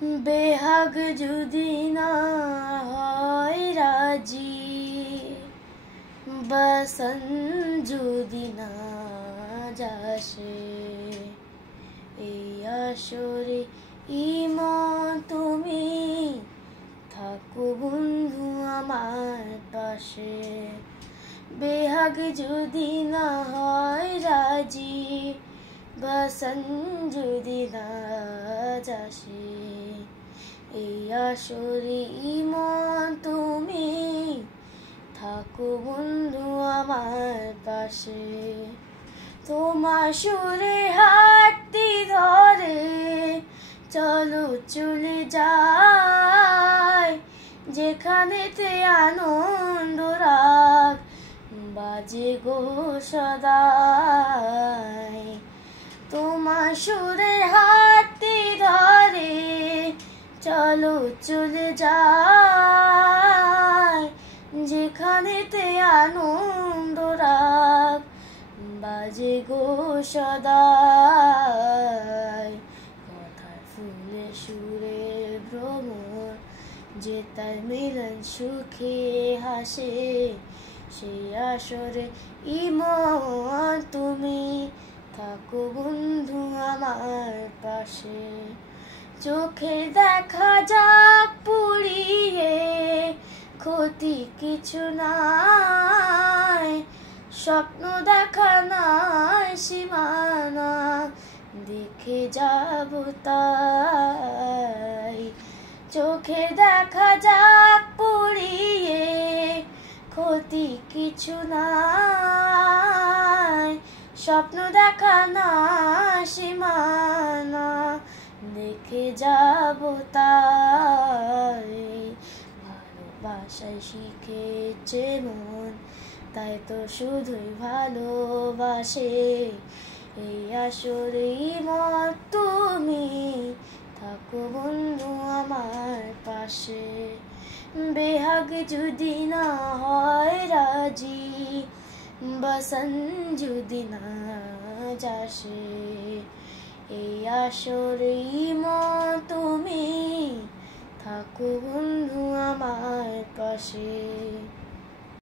বেহাগ যদি না হয় রাজি, বসন যদি না যাসে, এই আসরে ইমন তুমি থাকো বন্ধু আমার পাশে। বেহাগ যদি না হয় রাজি, বসন যদি না যাসে, এই আসরে ইমন তুমি থাকো বন্ধু আমার পাশে। তোমার সুরে হাতটি ধরে চলো চলে যাই, যেখানেতে আনন্দ রাগ বাজে গো সদাই। তোমার সুরের হাতটি ধরে চলো চলে যাই, যেখানেতে আনন্দ রাগ বাজে গো সদাই। কথার ফুলে সুরে ভ্রমর, যে তার মিলন সুখে হাসে, সেই আসরে ইমন তুমি থাকো বন্ধু আমার পাশে। চোখের দেখা যাক পুড়িয়ে, ক্ষতি কিছু নাই, স্বপ্ন দেখা নাই সীমানা, দেখে যাব তাই। চোখের দেখা যাক পুড়িয়ে, ক্ষতি কিছু নাই, স্বপ্ন দেখা না সীমানা, দেখে যাব তাই। ভালোবাসায় শিখেছে মন, তাই তো শুধুই ভালোবাসে, এই আসরে ইমন তুমি থাকো বন্ধু আমার পাশে। বেহাগ যদি না হয় রাজি, বসন যদি না যাসে, এই আসরে ইমন তুমি থাকো বন্ধু আমার পাশে।